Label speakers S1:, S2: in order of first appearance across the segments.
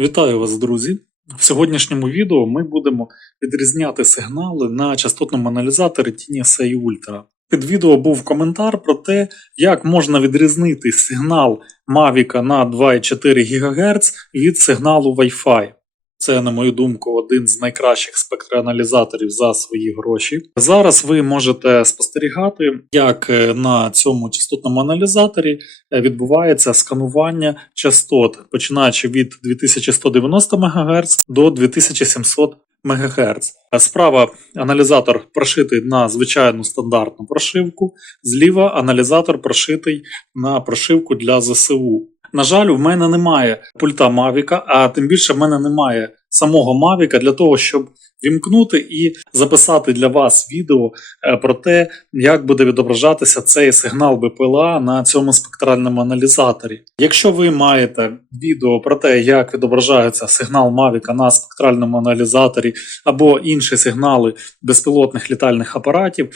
S1: Вітаю вас, друзі! В сьогоднішньому відео ми будемо відрізняти сигнали на частотному аналізаторі TNSA Ultra. Під відео був коментар про те, як можна відрізнити сигнал Mavic на 2,4 ГГц від сигналу Wi-Fi. Це, на мою думку, один з найкращих спектроаналізаторів за свої гроші. Зараз ви можете спостерігати, як е, на цьому частотному аналізаторі е, відбувається сканування частот, починаючи від 2190 МГц до 2700 МГц. Справа аналізатор прошитий на звичайну стандартну прошивку, зліва аналізатор прошитий на прошивку для ЗСУ. На жаль, в мене немає пульта Мавіка, а тим більше в мене немає самого Мавіка для того, щоб вімкнути і записати для вас відео е, про те, як буде відображатися цей сигнал БПЛА на цьому спектральному аналізаторі. Якщо ви маєте відео про те, як відображається сигнал Mavic на спектральному аналізаторі або інші сигнали безпілотних літальних апаратів,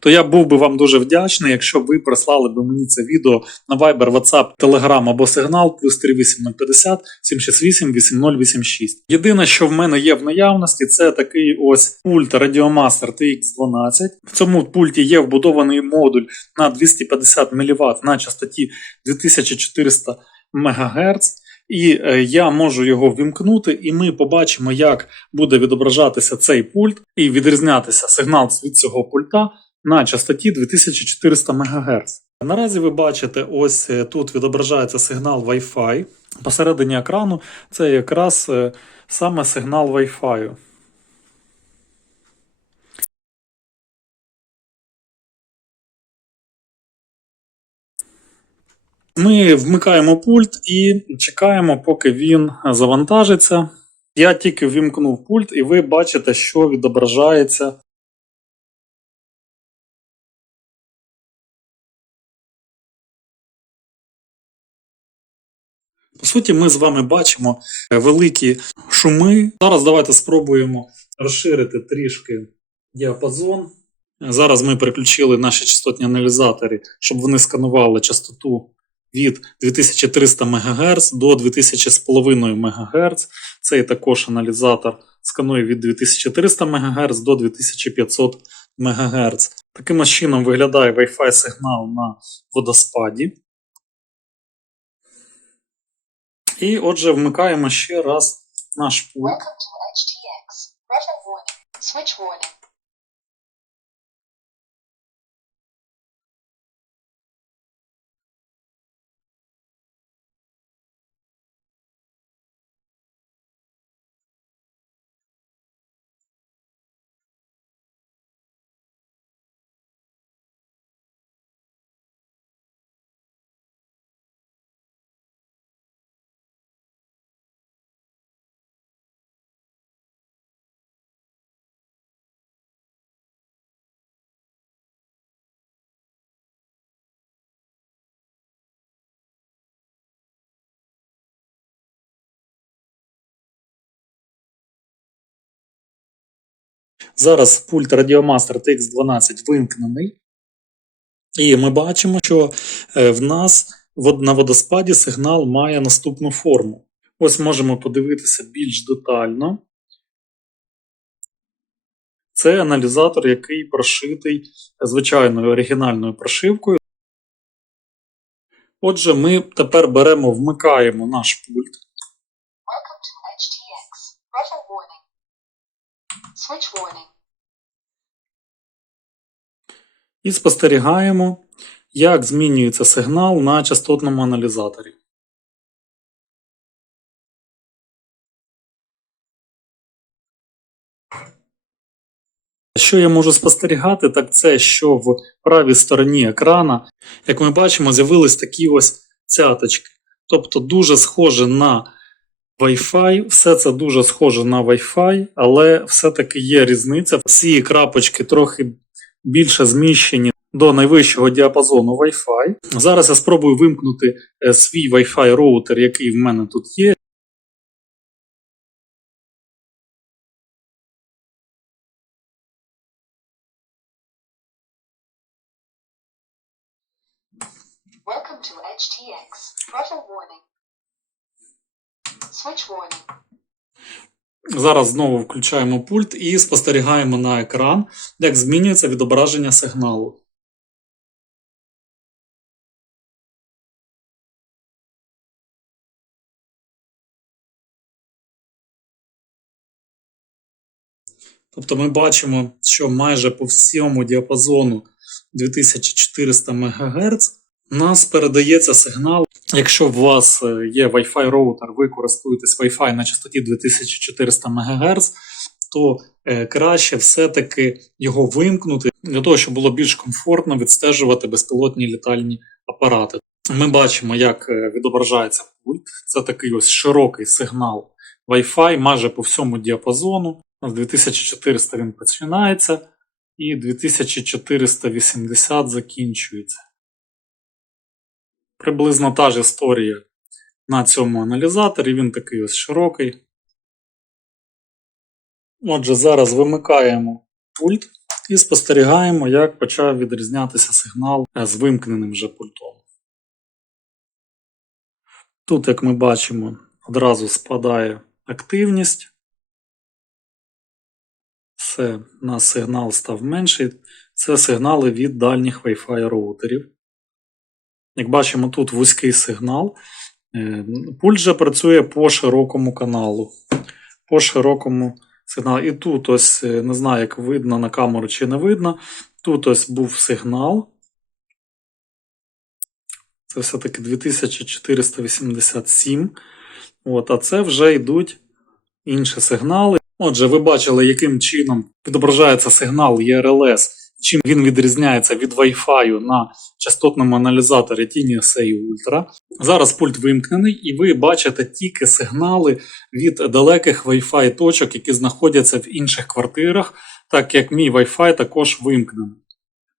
S1: то я був би вам дуже вдячний, якщо ви прислали б мені це відео на Viber, WhatsApp, Telegram або сигнал плюс 38050 768 8086. Єдине, що в мене є в наявності, це такий ось пульт Radiomaster TX12. В цьому пульті є вбудований модуль на 250 мВт на частоті 2400 МГц. І е, я можу його вімкнути, і ми побачимо, як буде відображатися цей пульт і відрізнятися сигнал від цього пульта на частоті 2400 МГц. Наразі ви бачите, ось е, тут відображається сигнал Wi-Fi. Посередині екрану це якраз е, саме сигнал Wi-Fi. Ми вмикаємо пульт і чекаємо, поки він завантажиться. Я тільки ввімкнув пульт, і ви бачите, що відображається По суті, ми з вами бачимо е, великі шуми. Зараз давайте спробуємо розширити трішки діапазон. Зараз ми переключили наші частотні аналізатори, щоб вони сканували частоту від 2300 МГц до 2500 МГц. Цей також аналізатор сканує від 2300 МГц до 2500 МГц. Таким чином виглядає Wi-Fi сигнал на водоспаді. І отже, вмикаємо ще раз наш пульт.
S2: Welcome to HTX. Switch warning.
S1: Зараз пульт Radiomaster TX12 вимкнений. І ми бачимо, що е, в нас на водоспаді сигнал має наступну форму. Ось можемо подивитися більш детально. Це аналізатор, який прошитий звичайною оригінальною прошивкою. Отже, ми тепер беремо, вмикаємо наш пульт.
S2: Welcome to HTX. Throttle warning. Switch warning.
S1: І спостерігаємо, як змінюється сигнал на частотному аналізаторі. Що я можу спостерігати, так це, що в правій стороні екрана, як ми бачимо, з'явились такі ось цяточки. Тобто дуже схоже на Wi-Fi, все це дуже схоже на Wi-Fi, але все-таки є різниця. Ці крапочки трохи більше зміщені до найвищого діапазону Wi-Fi. Зараз я спробую вимкнути е, свій Wi-Fi роутер, який в мене тут є.
S2: Welcome to HTX. Warning. Switch.
S1: Зараз знову включаємо пульт і спостерігаємо на екран, як змінюється відображення сигналу. Тобто ми бачимо, що майже по всьому діапазону 2400 МГц нас передається сигнал. Якщо у вас е, є Wi-Fi роутер, ви користуєтесь Wi-Fi на частоті 2400 МГц, то е, краще все-таки його вимкнути для того, щоб було більш комфортно відстежувати безпілотні літальні апарати. Ми бачимо, як е, відображається пульт. Це такий ось широкий сигнал Wi-Fi майже по всьому діапазону. З 2400 він починається, і 2480 закінчується. Приблизно та ж історія на цьому аналізаторі. Він такий ось широкий. Отже, зараз вимикаємо пульт і спостерігаємо, як почав відрізнятися сигнал е, з вимкненим вже пультом. Тут, як ми бачимо, одразу спадає активність. Все, у нас сигнал став менший. Це сигнали від дальніх Wi-Fi роутерів. Як бачимо, тут вузький сигнал. Е, Пульт же працює по широкому каналу. По широкому сигналу. І тут ось, е, не знаю, як видно на камеру чи не видно. Тут ось був сигнал. Це все-таки 2487. От, а це вже йдуть інші сигнали. Отже, ви бачили, яким чином відображається сигнал ЄРЛС, чим він відрізняється від Wi-Fi на частотному аналізаторі TNSA Ultra. Зараз пульт вимкнений, і ви бачите тільки сигнали від далеких Wi-Fi точок, які знаходяться в інших квартирах, так як мій Wi-Fi також вимкнений.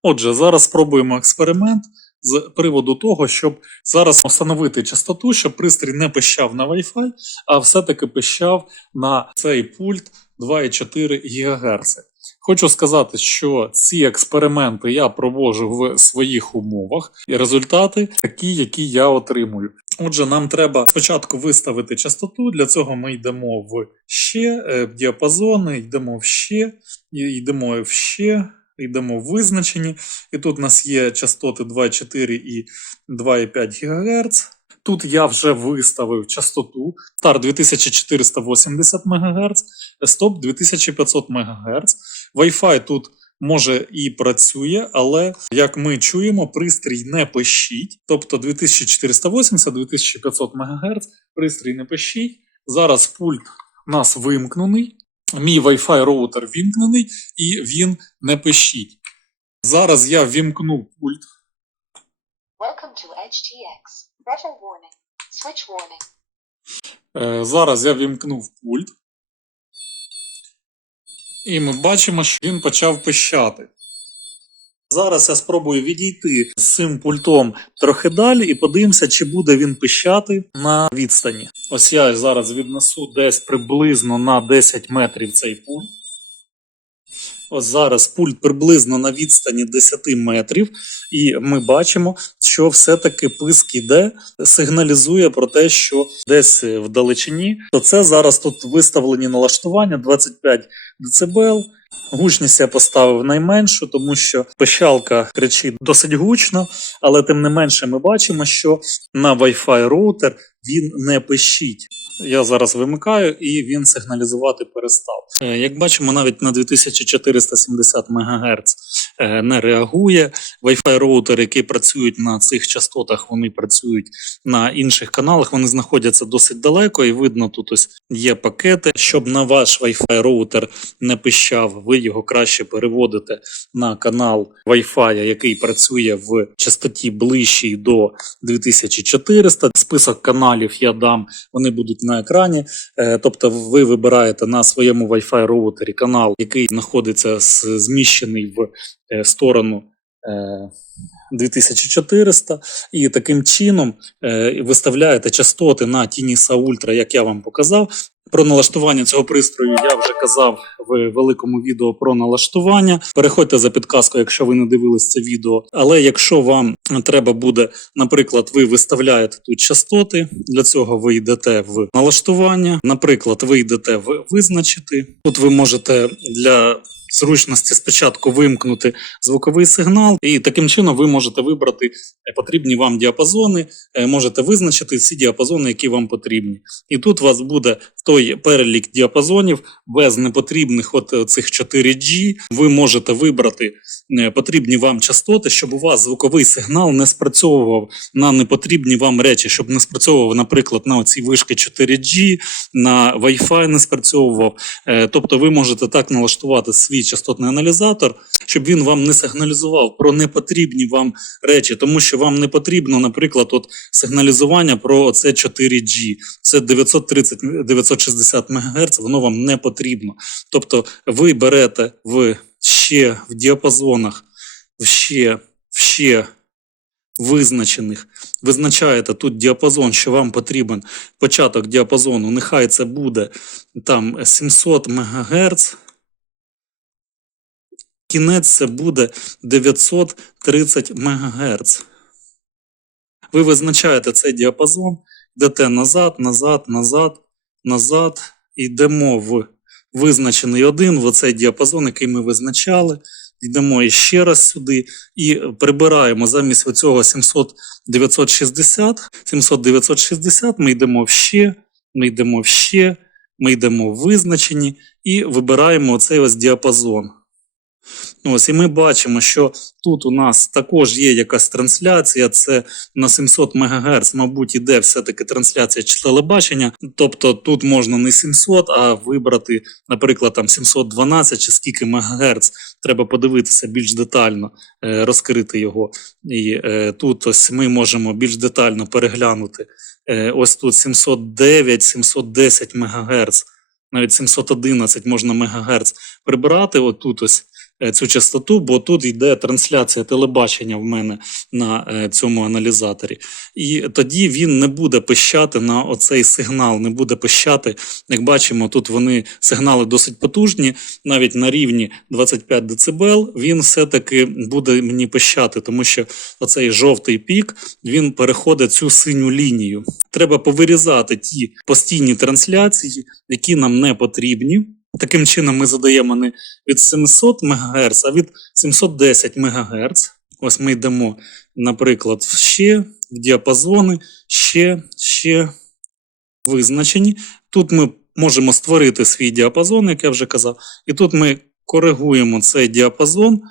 S1: Отже, зараз спробуємо експеримент з приводу того, щоб зараз встановити частоту, щоб пристрій не пищав на Wi-Fi, а все-таки пищав на цей пульт 2,4 ГГц. Хочу сказати, що ці експерименти я проводжу в своїх умовах, і результати такі, які я отримую. Отже, нам треба спочатку виставити частоту. Для цього ми йдемо в ще е, в діапазони, йдемо в ще, йдемо в ще, йдемо в визначені. І тут у нас є частоти 2,4 і 2,5 ГГц. Тут я вже виставив частоту стар 2480 МГц, стоп 2500 МГц. Wi-Fi тут може і працює, але як ми чуємо, пристрій не пищить. Тобто 2480-2500 МГц пристрій не пищить. Зараз пульт у нас вимкнений. Мій Wi-Fi роутер вімкнений і він не пищить. Зараз я вімкну пульт.
S2: Welcome to HTX. Warning. Switch warning.
S1: Е, Зараз я вімкнув пульт. І ми бачимо, що він почав пищати. Зараз я спробую відійти з цим пультом трохи далі і подивимося, чи буде він пищати на відстані. Ось я зараз віднесу десь приблизно на 10 метрів цей пульт. Зараз пульт приблизно на відстані 10 метрів, і ми бачимо, що все-таки писк іде, сигналізує про те, що десь в далечині, то це зараз тут виставлені налаштування 25 дБ. Гучність я поставив найменшу, тому що пищалка кричить досить гучно, але тим не менше ми бачимо, що на Wi-Fi роутер він не пищить. Я зараз вимикаю і він сигналізувати перестав. Е, Як бачимо, навіть на 2470 МГц не реагує. Wi-Fi роутери, які працюють на цих частотах, вони працюють на інших каналах. Вони знаходяться досить далеко, і видно, тут ось є пакети. Щоб на ваш Wi-Fi роутер не пищав, ви його краще переводите на канал Wi-Fi, який працює в частоті ближчій до 2400. Список каналів я дам, вони будуть на екрані. Е, Тобто, ви вибираєте на своєму Wi-Fi роутері канал, який знаходиться зміщений в е, сторону е, 2400, і таким чином е, виставляєте частоти на Tinisa Ultra, як я вам показав. Про налаштування цього пристрою я вже казав в великому відео про налаштування. Переходьте за підказкою, якщо ви не дивились це відео. Але якщо вам треба буде, наприклад, ви виставляєте тут частоти, для цього ви йдете в налаштування. Наприклад, ви йдете в визначити. Тут ви можете для зручності спочатку вимкнути звуковий сигнал, і таким чином ви можете вибрати е, потрібні вам діапазони, е, можете визначити всі діапазони, які вам потрібні. І тут у вас буде той перелік діапазонів без непотрібних от е, цих 4G. Ви можете вибрати потрібні вам частоти, щоб у вас звуковий сигнал не спрацьовував на непотрібні вам речі, щоб не спрацьовував, наприклад, на оці вишки 4G, на Wi-Fi не спрацьовував. Тобто ви можете так налаштувати свій частотний аналізатор, щоб він вам не сигналізував про непотрібні вам речі, тому що вам не потрібно, наприклад, от сигналізування про це 4G. Це 930 960 МГц, воно вам не потрібно. Тобто ви берете в ще в діапазонах, в ще, в ще визначених, визначаєте тут діапазон, що вам потрібен початок діапазону, нехай це буде там 700 МГц. Кінець це буде 930 МГц. Ви визначаєте цей діапазон, йдете назад, назад, назад, назад, йдемо в визначений один, в оцей діапазон, який ми визначали. Йдемо іще раз сюди і прибираємо замість оцього 700 960, 700 960 ми йдемо в ще, ми йдемо в ще, ми йдемо в визначені і вибираємо оцей ось діапазон. Ось, і ми бачимо, що тут у нас також є якась трансляція, це на 700 МГц, мабуть, іде все-таки трансляція чи телебачення. Тобто тут можна не 700, а вибрати, наприклад, там 712 чи скільки МГц. Треба подивитися більш детально, е, розкрити його. І е, тут ось ми можемо більш детально переглянути. Е, ось тут 709, 710 МГц, навіть 711 можна МГц прибирати. Отут ось цю частоту, бо тут йде трансляція телебачення в мене на е, цьому аналізаторі. І тоді він не буде пищати на оцей сигнал, не буде пищати. Як бачимо, тут вони сигнали досить потужні, навіть на рівні 25 дБ він все-таки буде мені пищати, тому що оцей жовтий пік він переходить цю синю лінію. Треба повирізати ті постійні трансляції, які нам не потрібні. Таким чином, ми задаємо не від 700 МГц, а від 710 МГц. Ось ми йдемо, наприклад, ще в діапазони, ще, ще визначені. Тут ми можемо створити свій діапазон, як я вже казав, і тут ми коригуємо цей діапазон.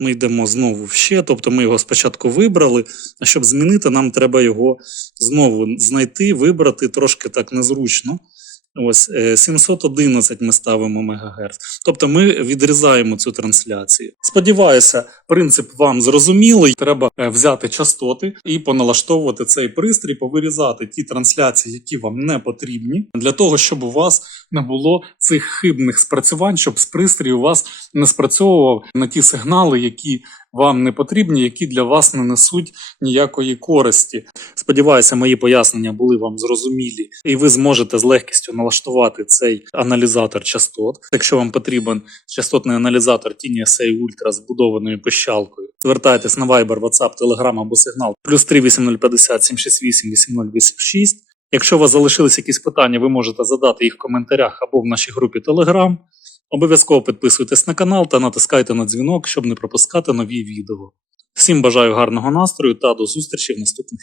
S1: Ми йдемо знову ще, тобто ми його спочатку вибрали, а щоб змінити, нам треба його знову знайти, вибрати трошки так незручно. Ось е, 711 ми ставимо МГц. Тобто ми відрізаємо цю трансляцію. Сподіваюся, принцип вам зрозумілий. Треба е, взяти частоти і поналаштовувати цей пристрій, повирізати ті трансляції, які вам не потрібні, для того, щоб у вас не було цих хибних спрацювань, щоб з пристрій у вас не спрацьовував на ті сигнали, які вам не потрібні, які для вас не несуть ніякої користі. Сподіваюся, мої пояснення були вам зрозумілі, і ви зможете з легкістю налаштувати цей аналізатор частот. Якщо вам потрібен частотний аналізатор Tiny SA Ultra з будованою пищалкою, звертайтесь на Viber, WhatsApp, Telegram або Signal плюс 38050 768 8086. Якщо у вас залишились якісь питання, ви можете задати їх в коментарях або в нашій групі Telegram. Обов'язково підписуйтесь на канал та натискайте на дзвінок, щоб не пропускати нові відео. Всім бажаю гарного настрою та до зустрічі в наступних